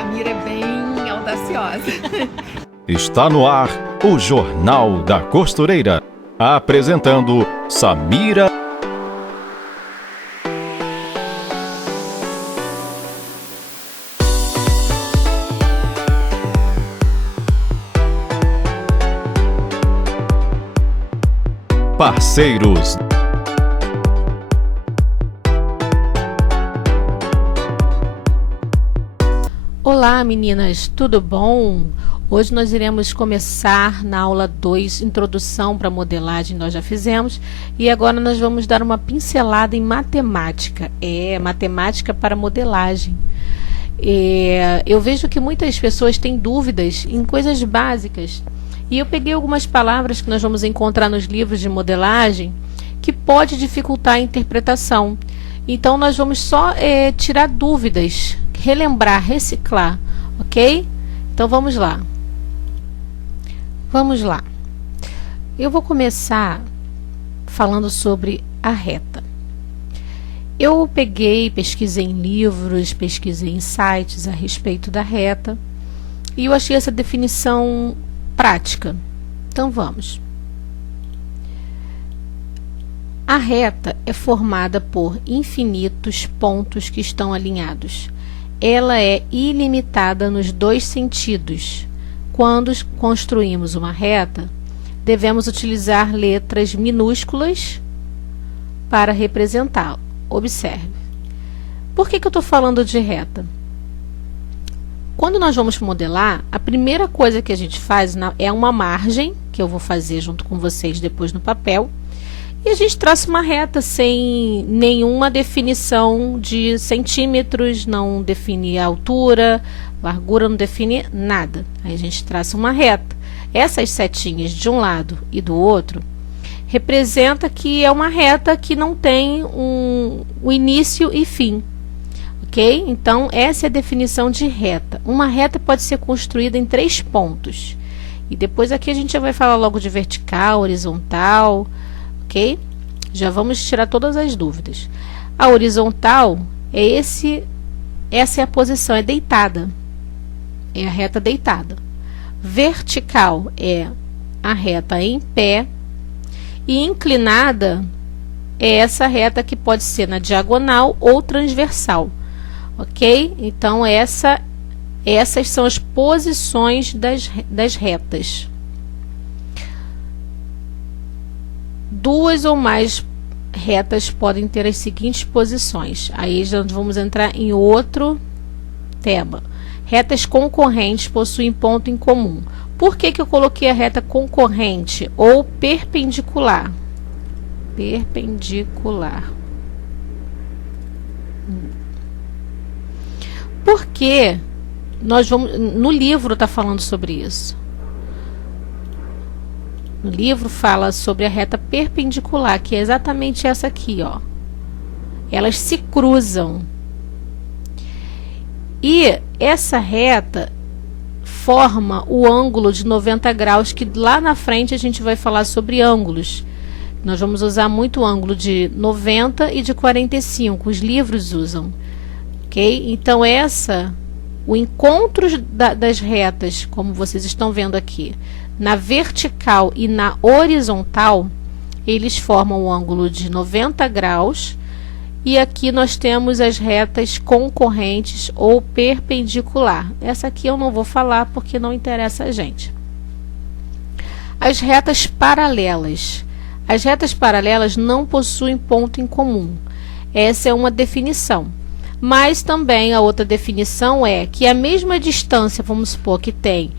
Samira é bem audaciosa. Está no ar o Jornal da Costureira. Apresentando Samira. Parceiros. Olá meninas, tudo bom? Hoje nós iremos começar na aula 2, Introdução para Modelagem, nós já fizemos, e agora nós vamos dar uma pincelada em matemática, matemática para modelagem. Eu vejo que muitas pessoas têm dúvidas em coisas básicas, e eu peguei algumas palavras que nós vamos encontrar nos livros de modelagem que pode dificultar a interpretação. Então nós vamos só tirar dúvidas, relembrar, reciclar, ok? Então vamos lá. Vamos lá. Eu vou começar falando sobre a reta. Eu pesquisei em livros, pesquisei em sites a respeito da reta e eu achei essa definição prática. Então vamos. A reta é formada por infinitos pontos que estão alinhados. Ela é ilimitada nos dois sentidos. Quando construímos uma reta, devemos utilizar letras minúsculas para representá-la. Observe. Por que eu estou falando de reta? Quando nós vamos modelar, a primeira coisa que a gente faz é uma margem, que eu vou fazer junto com vocês depois no papel, e a gente traça uma reta sem nenhuma definição de centímetros, não define a altura, largura, não define nada. Aí a gente traça uma reta. Essas setinhas de um lado e do outro representa que é uma reta que não tem um início e fim. Ok? Então, essa é a definição de reta. Uma reta pode ser construída em 3 pontos. E depois aqui a gente já vai falar logo de vertical, horizontal, ok? Já vamos tirar todas as dúvidas. A horizontal essa é a posição, é deitada. É a reta deitada. Vertical é a reta em pé. E inclinada é essa reta que pode ser na diagonal ou transversal. Ok? Então, essas são as posições das retas. 2 ou mais retas podem ter as seguintes posições. Aí já vamos entrar em outro tema. Retas concorrentes possuem ponto em comum. Por que eu coloquei a reta concorrente ou perpendicular? Perpendicular. Porque no livro está falando sobre isso. No livro fala sobre a reta perpendicular, que é exatamente essa aqui, ó. Elas se cruzam. E essa reta forma o ângulo de 90 graus, que lá na frente a gente vai falar sobre ângulos. Nós vamos usar muito o ângulo de 90 e de 45, os livros usam. Ok? Então, o encontro das retas, como vocês estão vendo aqui, na vertical e na horizontal, eles formam um ângulo de 90 graus. E aqui nós temos as retas concorrentes ou perpendicular. Essa aqui eu não vou falar porque não interessa a gente. As retas paralelas. As retas paralelas não possuem ponto em comum. Essa é uma definição. Mas também a outra definição é que a mesma distância, vamos supor que tem,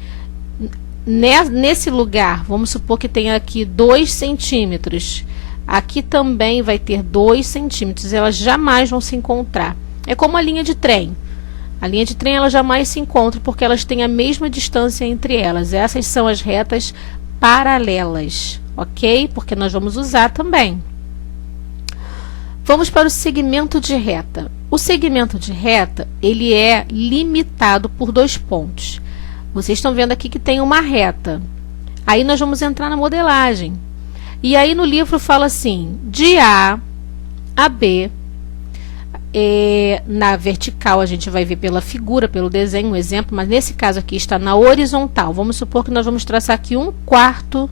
nesse lugar, vamos supor que tem aqui 2 centímetros. Aqui também vai ter 2 centímetros, elas jamais vão se encontrar. É como a linha de trem. A linha de trem ela jamais se encontra porque elas têm a mesma distância entre elas. Essas são as retas paralelas, ok? Porque nós vamos usar também. Vamos para o segmento de reta. O segmento de reta, ele é limitado por 2 pontos. Vocês estão vendo aqui que tem uma reta. Aí nós vamos entrar na modelagem. E aí no livro fala assim, de A a B, na vertical a gente vai ver pela figura, pelo desenho, um exemplo, mas nesse caso aqui está na horizontal. Vamos supor que nós vamos traçar aqui 1/4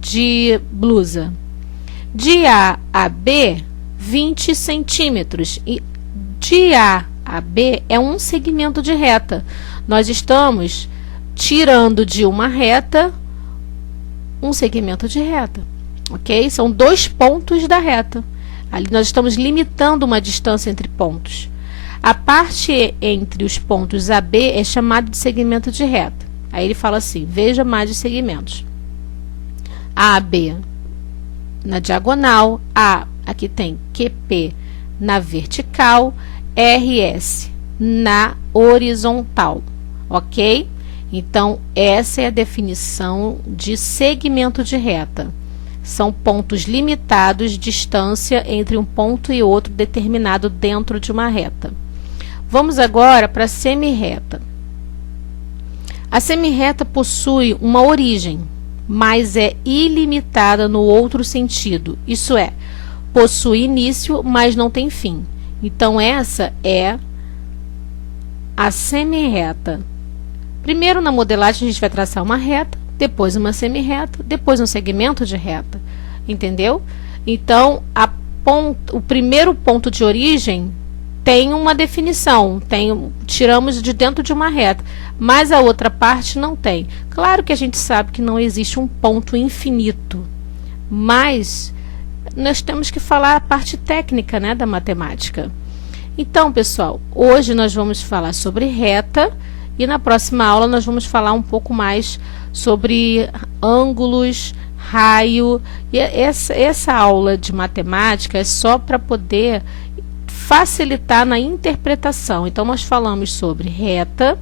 de blusa. De A a B, 20 centímetros. E de A a B é um segmento de reta. Nós estamos tirando de uma reta um segmento de reta, ok? São 2 pontos da reta. Ali nós estamos limitando uma distância entre pontos. A parte entre os pontos A, B é chamada de segmento de reta. Aí ele fala assim, veja mais os segmentos. A, B na diagonal, aqui tem QP na vertical, RS na horizontal, ok? Então, essa é a definição de segmento de reta. São pontos limitados, distância entre um ponto e outro determinado dentro de uma reta. Vamos agora para a semirreta. A semirreta possui uma origem, mas é ilimitada no outro sentido. Isso é, possui início, mas não tem fim. Então, essa é a semirreta. Primeiro, na modelagem, a gente vai traçar uma reta, depois uma semirreta, depois um segmento de reta. Entendeu? Então, o primeiro ponto de origem tem uma definição, tiramos de dentro de uma reta, mas a outra parte não tem. Claro que a gente sabe que não existe um ponto infinito, mas nós temos que falar a parte técnica, né, da matemática. Então, pessoal, hoje nós vamos falar sobre reta e na próxima aula nós vamos falar um pouco mais sobre ângulos, raio. E essa aula de matemática é só para poder facilitar na interpretação. Então, nós falamos sobre retas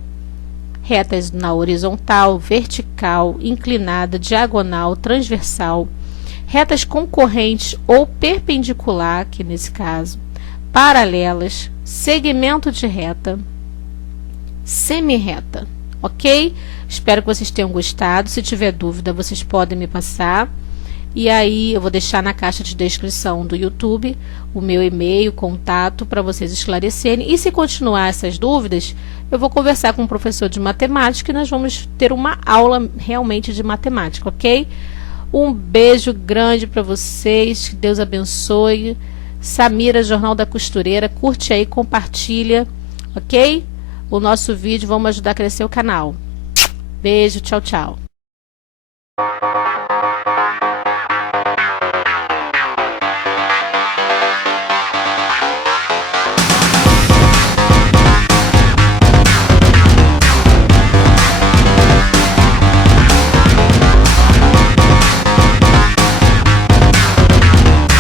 na horizontal, vertical, inclinada, diagonal, transversal, retas concorrentes ou perpendicular, que nesse caso, paralelas, segmento de reta, semirreta, ok? Espero que vocês tenham gostado. Se tiver dúvida, vocês podem me passar. E aí, eu vou deixar na caixa de descrição do YouTube o meu e-mail, contato, para vocês esclarecerem. E se continuar essas dúvidas, eu vou conversar com o professor de matemática e nós vamos ter uma aula realmente de matemática, ok? Um beijo grande para vocês, que Deus abençoe. Samira, Jornal da Costureira, curte aí, compartilha, ok? O nosso vídeo, vamos ajudar a crescer o canal. Beijo, tchau, tchau.